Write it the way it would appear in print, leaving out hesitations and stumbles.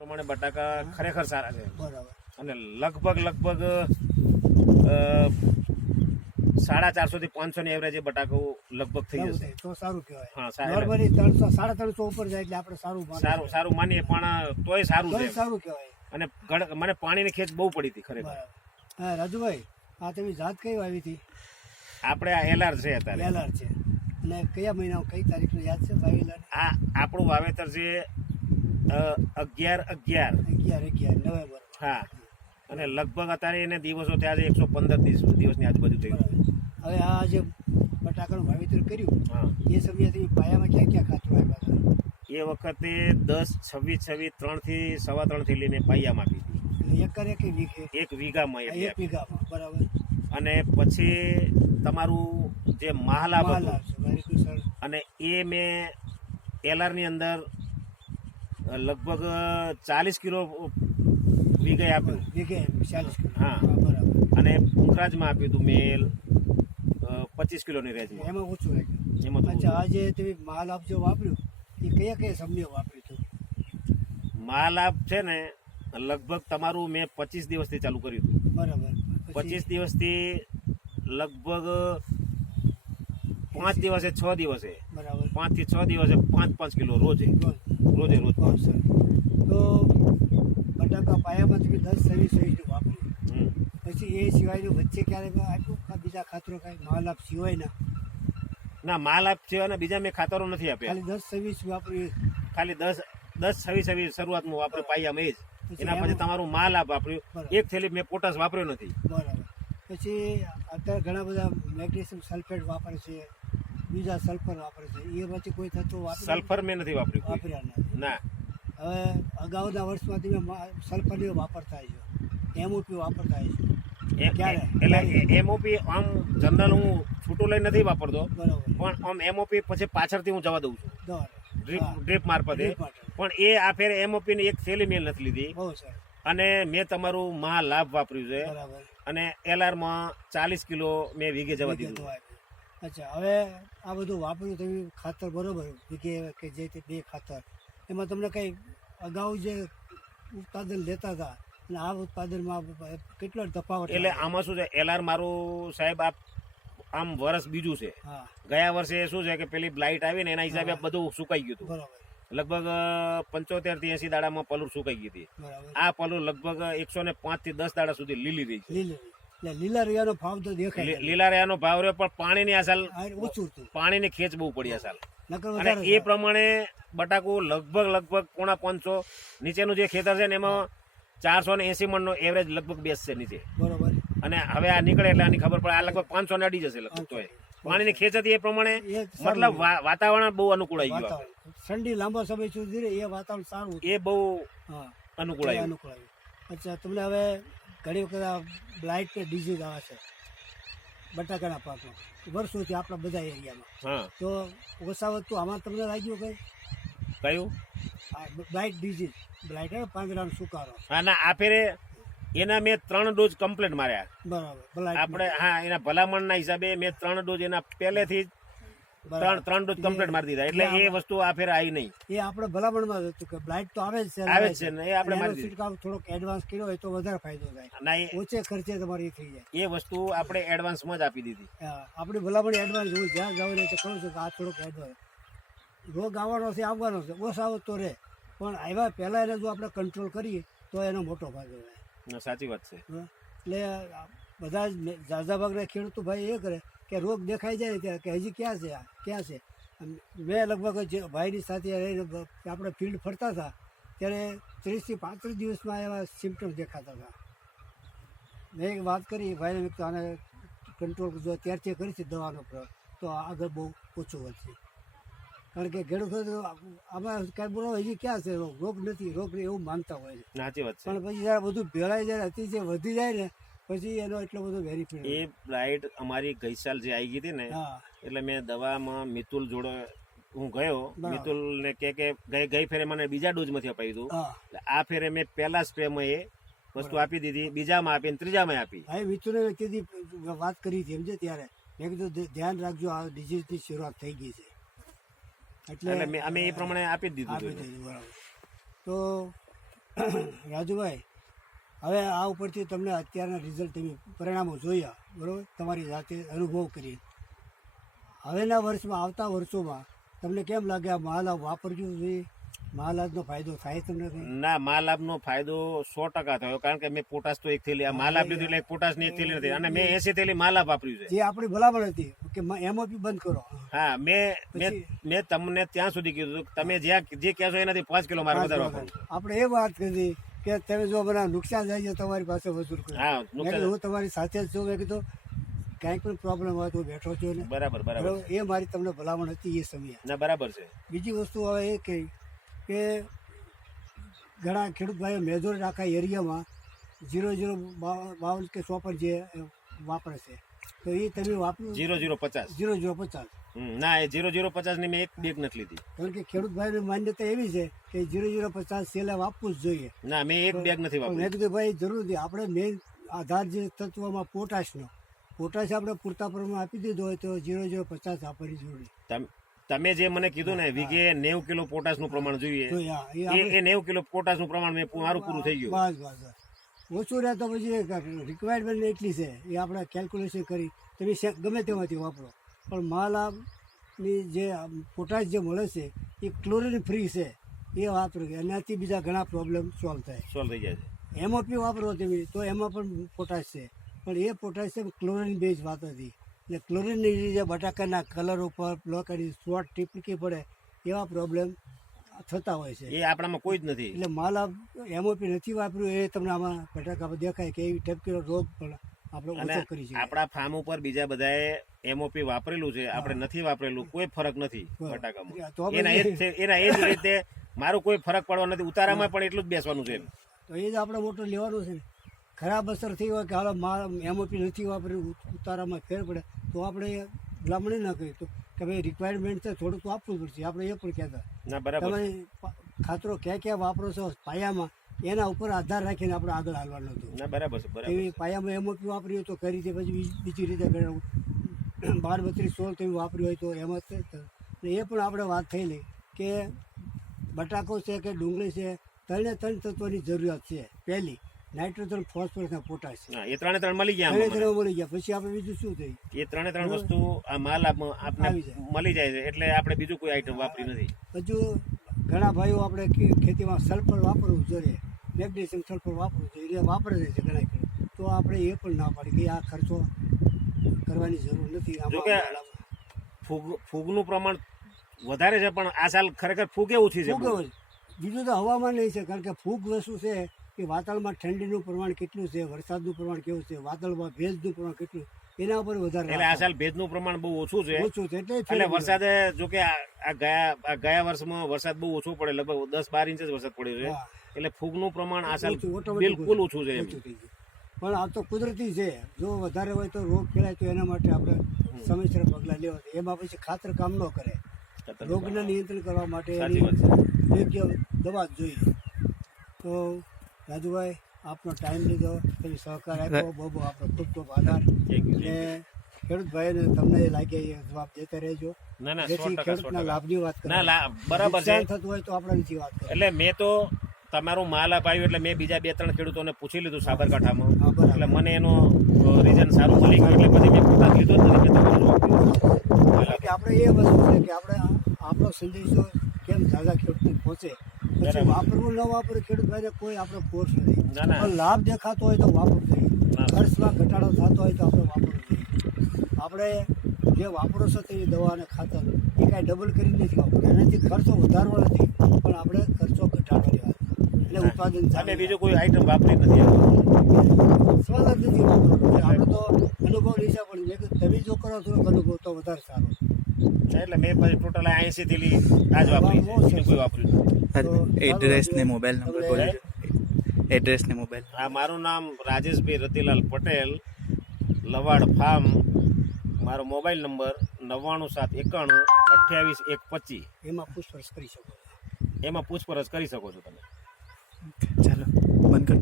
પ્રમાણે બટાકા ખરેખર સારા છે બરાબર. અને લગભગ 450 થી 500 ની એવરેજ બટાકો લગભગ થઈ સારું જશે. થાય તો સારું કહેવાય. હા, સારું નોર્મલી 300 350 ઉપર જાય એટલે આપણે સારું સારું માનીએ પણ તોય સારું છે સારું કહેવાય. અને મને પાણીની ખેંચ બહુ પડી હતી ખરેખર. બરાબર. હા રાજુભાઈ, આ તમે જાત કઈ વાવી હતી? આપણે આ એલઆર છે અત્યારે. એલઆર છે. અને કયા મહિનામાં કઈ તારીખનું યાદ છે વાવેલા? આ આપણું વાવેતર છે 11/11 નવેમ્બર. હા, અને લગભગ અત્યારે એને દિવસો થયા છે 115 દિવસની આજુબાજુ થઈ ગયું. હવે આ જે બટાકાનું વાવેતર કર્યું, હા, એ સમયે તમે પાયામાં ક્યાં ક્યાં ખાતર આપ્યા હતા? એ વખતે 10, 26, 3 થી 3.25 થેલી મેં પાયામાં આપી હતી. એકરે કે વીઘે? 1 વીઘામાં એક એટલે. વીઘામાં. બરાબર. અને પછી તમારું જે મહાલાભ હતું છે. Very good sir. અને એ મેં એલઆરની અંદર લગભગ 40 કિલો વીઘે આપ્યું. વીઘે 40 કિલો. હા. બરાબર. અને પુખરાજમાં આપ્યું હતું મેલ 25 કિલોની રેન્જમાં. એમાં ઓછું રાખ્યું. એમાં તો અચ્છા, આજે તમે મહાલાભ જે વાપર્યું એ કયા સમયે વાપર્યું હતું? મહાલાભ છે ને લગભગ તમારું મેં 25 દિવસથી ચાલુ કર્યું હતું. બરાબર. 25 દિવસથી લગભગ 5 દિવસે 6 દિવસે, બરાબર. 5 થી 6 દિવસે 5 કિલો રોજે. બહુ સર. તો બટાકા પાયામાં તમે 10 20 વાપર્યું, હમ. પછી એ સિવાયનું વચ્ચે ક્યારે આપ્યું બીજા ખાતરો કાંઈ મહાલાભ સિવાયના? ના, મહાલાભ છે અને બીજા મેં ખાતરો નથી આપ્યા. ખાલી 10 20 વાપર્યું? ખાલી 10 26 શરૂઆતમાં વાપર્યું પાયામાં એ જ. એના પછી એમાં- તમારું મહાલાભ વાપર્યું. બરાબર. એક થેલી મેં પોટાશ વાપર્યો નથી. બરાબર. પછી અત્યારે ઘણા બધા મેગ્નેશિયમ સલ્ફેટ વાપરે છે, બીજા સલ્ફર વાપરે છે, એ પછી કોઈ થતું સલ્ફર મેં નથી વાપર્યું કોઈ. વાપર્યા નથી. ના, હવે અગાઉના વર્ષમાં તમે સલ્ફર વાપરતા છો, એમઓપી વાપરતા છો ક્યારે? એટલે એમઓપી આમ જનરલ હું છૂટું લઈ નથી વાપરતો, બરાબર. પણ આમ એમઓપી પછી પાછળથી હું જવા દઉં છું બરાબર. ડ્રીપ મારફતે. ડ્રીપ માટે. પણ એ આ ફેર એમઓપી ની એક થેલી મેં નથી લીધી બહુ સરસ. અને મેં તમારું મહાલાભ વાપર્યું છે બરાબર. અને એલઆરમાં 40 કિલો મેં વીઘે જવા વીઘે દીધું. તો આપ્યું. અચ્છા, હવે આ બધું વાપર્યું તમે ખાતર બરોબર વીઘે કે જે તે 2 ખાતર, એમાં તમને કંઈ અગાઉ જે ઉત્પાદન લેતા હતા અને આ ઉત્પાદનમાં કેટલો તફાવત? એટલે આમાં શું છે, એલઆર મારું સાહેબ આમ વર્ષ બીજું છે. હા. ગયા વર્ષે શું છે કે પેલી બ્લાઇટ આવી ને એના હિસાબે બધું સુકાઈ ગયું હતું. બરાબર. લગભગ 75 થી 80 દાડામાં પલુર સુકાઈ ગઈ હતી. બરાબર. આ પલુર લગભગ 105 થી 10 દાડા સુધી લીલી રહી છે. એટલે લીલા રીયાનો ભાવ તો દેખાય. લીલા રેવાનો ભાવ રહ્યો, પણ પાણીની આ સાલ ઓછું હતું. પાણીની ખેંચ બહુ પડી આ સાલ. નકર અને વધારે એ પ્રમાણે બટાકું લગભગ 550 નીચેનું જે ખેતર છે ને એમાં 480 મણનો એવરેજ લગભગ બેસશે નીચે. બરોબર. અને હવે આ નીકળે એટલે આની ખબર પડે આ લગભગ 500 ને અડી જશે લગભગ. તો પાણીની ખેંચ હતી એ પ્રમાણે, મતલબ વાતાવરણ બહુ અનુકૂળ આવી ગયું. ઠંડી લાંબા સમય સુધી રહે એ વાતાવરણ સારું હતું. એ બહુ હા, અનુકૂળ આવ્યું. અનુકૂળ આવ્યું. અચ્છા, તમને હવે ઘણી વખત આ બ્લાઇટ કે ડિઝીઝ આવે છે બટાકાના પાકમાં વર્ષોથી આપણા બધા એરિયામાં, હા. તો ઓછાવત તો આમાં તમને લાગ્યું કઈ કયું? આ બ્લાઇટ ડિઝીઝ, બ્લાઇટ આવે પાંદડાનો સુકારો? હા, ના, આ ફેરે એના મેં 3 ડોઝ કમ્પ્લીટ માર્યા. બરાબર. બ્લાઇટ આપણે હા, એના ભલામણના હિસાબે મેં 3 ડોઝ એના પહેલેથી જ ત્રણ ડોઝ કમ્પ્લીટ મારી દીધા. એટલે એ વસ્તુ આ ફેર આવી નહીં. એ આપણે ભલામણમાં હતું કે બ્લાઇટ તો આવે જ છે, આવે જ છે ને, એ આપણે એનો મારી દીધી. છંટકાવ થોડોક એડવાન્સ કર્યો હોય તો વધારે ફાયદો થાય. ના, ઓછે ખર્ચે તમારી થઈ જાય. એ વસ્તુ આપણે એડવાન્સમાં જ આપી દીધી. હા, આપણી ભલામણ એડવાન્સ હોય, જ્યાં જવું રહે કહું છું કે આ થોડોક એડવાન્સ રોગ આવવાનો છે, આવવાનો છે, ઓછ આવત તો રહે, પણ આવ્યા પહેલાં એને જો આપણે કંટ્રોલ કરીએ તો એનો મોટો ફાયદો થાય. ના, સાચી વાત છે. એટલે બધા જ ઝાઝા ભાગના ખેડૂતો ભાઈ એ કરે કે રોગ દેખાઈ જાય ત્યારે કે હજી ક્યાં છે, ક્યાં છે. મેં લગભગ જે ભાઈની સાથે રહીને આપણે ફિલ્ડ ફરતા હતા ત્યારે 30 થી 35 દિવસમાં એવા સિમ્ટમ્સ દેખાતા હતા. મેં એક વાત કરી ભાઈને, મેં આને કંટ્રોલ જો ત્યારથી કરી છે દવાનો પ્રયોગ તો આગળ બહુ ઓછું વધશે. કારણ કે ખેડૂતો આમાં કાંઈ બોલો હજી ક્યાં છે, રોગ નથી એવું માનતા હોય છે. સાચી વાત છે. પણ પછી જયારે બધું ભેળાઈ જાય, અતિશય વધી જાય ને પછી એનો એટલો બધો વેરીફાઈ. એ બ્લાઇટ અમારી ગઈ સાલ જે આવી ગઈ હતી ને, હા. એટલે મેં દવામાં મિતુલ જોડે હું ગયો. મિતુલ ને કે ગઈ ફેરે મને બીજા ડોઝ માંથી અપાવી દીધું. હા. આ ફેરે મેં પહેલા સ્પ્રેમાં એ વસ્તુ આપી દીધી, બીજામાં આપી, ત્રીજામાં આપી. ભાઈ મિત્રોને તેથી વાત કરી હતી સમજે ત્યારે મેં કીધું ધ્યાન રાખજો, આ ડિઝીઝની શરૂઆત થઈ ગઈ છે. એટલે અમે એ પ્રમાણે આપી જ દીધું. બરાબર. તો રાજુભાઈ, હવે આ ઉપરથી તમને અત્યારના રિઝલ્ટ તમે પરિણામો જોયા, બરાબર, તમારી જાતે અનુભવ કરી. હવેના વર્ષમાં, આવતા વર્ષોમાં તમને કેમ લાગે આ મહાલાભ વાપરવું જોઈએ? મહાલાભનો ફાયદો થાય તમને કંઈ? ના, મહાલાભનો ફાયદો 100% થયો, કારણ કે મેં પોટાશ તો એક થેલી આ મહાલાભ લીધું એટલે પોટાશ ની એક થેલી નથી, અને મેં 80 થેલી મહાલાભ વાપર્યું છે. જે આપણી ભલામણ હતી કે એમઓપી બંધ કરો. હા, મેં તમને ત્યાં સુધી કીધું કે તમે જે કહેશો એનાથી 5 કિલો મારે વધારે વાપરવું છે. આપણે એ વાત કરી કે તમે જો મને નુકસાન થાય છે તમારી પાસે વસૂલ કરો. હા, મેં કીધું હું તમારી સાથે જ છું. મેં કીધું કાંઈ પણ પ્રોબ્લેમ હોય તો બેઠો છો ને. બરાબર. એ મારી તમને ભલામણ હતી એ સમયે. ના, બરાબર છે. બીજી વસ્તુ હવે એ કહી કે ઘણા ખેડૂત ભાઈઓ મેજોરિટી આખા એરિયામાં 0052 કે 54 જે વાપરે છે, તો એ તમે વાપરો 0050. 0050. ના, એ 0050 ની મેં એક બેગ નથી લીધી. કારણ કે ખેડૂત ભાઈની માન્યતા એવી છે કે 0050 છેલ્લે વાપવું જ જોઈએ. ના, મેં એક બેગ નથી પણ વાપરી. મેં કીધું ભાઈ જરૂર નથી. આપણે મેઇન આધાર જે તત્વમાં પોટાશનો, પોટાશ આપણે પૂરતા પ્રમાણમાં આપી દીધો હોય તો 0050 આપવાની જરૂરી. તમે જે મને કીધું ને વીઘે 90 કિલો પોટાશ નું પ્રમાણ જોઈએ, તો એ 90 કિલો પોટાશ નું પ્રમાણ મારું પૂરું થઈ ગયું. બસ ઓછું રહે તો પછી રિક્વાયરમેન્ટ એટલી છે એ આપણે કેલ્ક્યુલેશન કરી તમે ગમે તેમાંથી વાપરો. પણ મહાલાભની જે પોટાશ જે મળે છે એ ક્લોરીન ફ્રી છે, એ વાપરો. એનાથી બીજા ઘણા પ્રોબ્લેમ સોલ્વ થઈ જાય છે. એમઓપી વાપરો તમે તો એમાં પણ પોટાશ છે, પણ એ પોટાશ છે ક્લોરીન બેઝ વાત હતી. એટલે ક્લોરીનની લીધે બટાકાના કલર ઉપર બ્લોકની સ્વોટ ટીપકી પડે એવા પ્રોબ્લેમ થતા હોય છે. એ આપણામાં કોઈ જ નથી. એટલે મહાલાભ એમઓપી નથી વાપર્યું એ તમને આમાં બટાકામાં દેખાય કે એવી ટપકીનો રોગ પણ આપણે ઓછો કરી શકીએ. આપણા ફાર્મ ઉપર બીજા બધાએ એમઓપી વાપરેલું છે, આપણે નથી વાપરેલું, કોઈ ફરક નથી બટાકામાં. એના એ જ રીતે મારું કોઈ ફરક પડવા નથી. ઉતારામાં પણ એટલું જ બેસવાનું છે. તો એ જ આપણે મોટો લેવાનું છે ને. ખરાબ અસર થઈ હોય કે હાલો એમઓપી નથી વાપર્યું, ઉતારામાં ફેર પડે તો આપણે ભલામણી ના કરી તો કે ભાઈ રિક્વાયરમેન્ટ છે થોડુંક તો આપવું પડશે. આપણે એ પણ કહેતા ના, બરાબર. તમે ખાતરો ક્યાં વાપરો છો પાયામાં એના ઉપર આધાર રાખીને આપણે આગળ હાલવાનું હતું. ના, બરાબર છે. એવી પાયામાં એમઓપી વાપર્યું તો કઈ રીતે, પછી બીજી રીતે 12-32-16 તમે વાપર્યું હોય તો એમાં એ પણ આપણે વાત થયેલી કે બટાકો છે કે ડુંગળી છે, ત્રણે ત્રણ તત્વોની જરૂરિયાત છે. પહેલી નાઇટ્રોજન, ફોસ્ફરસ અને પોટાશ. એ ત્રણે મળી ગયા. મળી ગયા પછી આપણે બીજું શું થયું? એ ત્રણે વસ્તુ આ મહાલાભમાં આપણે મળી જાય છે, એટલે આપણે બીજું કોઈ આઈટમ વાપરી નથી. હજુ ઘણા ભાઈઓ આપણે ખેતીમાં સલ્ફર વાપરવું જોઈએ, મેગ્નેશિયમ સલ્ફર વાપરવું જોઈએ, એ વાપરે છે ઘણા ખેડૂત. તો આપણે એ પણ ના પાડી કે આ ખર્ચો કરવાની જરૂર નથી. જોકે ફૂગનું પ્રમાણ વધારે છે, પણ આ સાલ ખરેખર ફૂગ ઓછી છે. બીજું તો હવામાન નહીં છે, કારણ કે ફૂગ વસ્તુ છે કે વાતાવરણમાં ઠંડીનું પ્રમાણ કેટલું છે, વરસાદનું પ્રમાણ કેવું છે, વાદળમાં ભેજનું પ્રમાણ કેટલું, એના ઉપર વધારે. એટલે આ સાલ ભેજનું પ્રમાણ બહુ ઓછું છે. એટલે વરસાદે જોકે આ ગયા વર્ષમાં વરસાદ બહુ ઓછો પડે, લગભગ 10-12 ઇંચ જ વરસાદ પડ્યો છે. એટલે ફૂગનું પ્રમાણ આ સાલ બિલકુલ ઓછું છે. પણ આ તો કુદરતી છે. જો વધારે હોય તો રોગ ફેલાય તો એના માટે આપણે સમયસર પગલાં લેવા. એમાં પછી ખાતર કામ ન કરે. રોગને નિયંત્રણ કરવા માટે યોગ્ય દવા જ જોઈએ. તો રાજુભાઈ, આપનો ટાઈમ લીધો, તમે સહકાર આપ્યો, બહુ આપણો ખૂબ ખૂબ આભાર. અને ખેડૂત ભાઈને તમને લાગે એ જવાબ દેતા રહેજો. જેથી ખેડૂતના લાભની વાત કરે. બરાબર છે. થતું હોય તો આપણે નથી વાત કરીએ. એટલે મેં તો તમારું મહાલાભ આવ્યું એટલે મેં બીજા 2-3 ખેડૂતોને પૂછી લીધું સાબરકાંઠામાં, એટલે મને એનો રીઝન સારું મળી ગયું. એટલે પછી મેં પોતા લીધો જ નથી. કે આપણે એ વસ્તુ છે કે આપણે આપણો સંદેશો કેમ જાજા ખેડૂતને પહોંચે. પછી વાપરવું ન વાપરવું ખેડૂત ભાઈને કોઈ આપણે ફોર્સ નથી. પણ લાભ દેખાતો હોય તો વાપરવું જોઈએ. ખર્ચમાં ઘટાડો થતો હોય તો આપણે વાપરવું જોઈએ. આપણે જે વાપરો છો તે દવા અને ખાતર એ કાંઈ ડબલ કરી નથી વાપરવું. એનાથી ખર્ચો વધારવો નથી, પણ આપણે ખર્ચો ઘટાડવાની વાત. એટલે ઉત્પાદન સામે બીજું કોઈ આઈટમ વાપરી નથી. સ્વાદ જ નથી વાપરવું. આપણે તો અનુભવ લીધા પડે. તમે જો કરો થોડોક અનુભવ તો વધારે સારો. એટલે મેં પછી ટોટલ 80 થેલી આજ વાપરી છે, કોઈ વાપર્યું. એડ્રેસ ને મોબાઈલ નંબર બોલો. એડ્રેસ ને મોબાઈલ. હા, મારું નામ રાજેશભાઈ રતિલાલ પટેલ, લવાડ ફાર્મ. મારો મોબાઈલ નંબર 9971928125. એમાં પૂછપરછ કરી શકો. એમાં પૂછપરછ કરી શકો છો તમે. ચાલો બંધ કરો.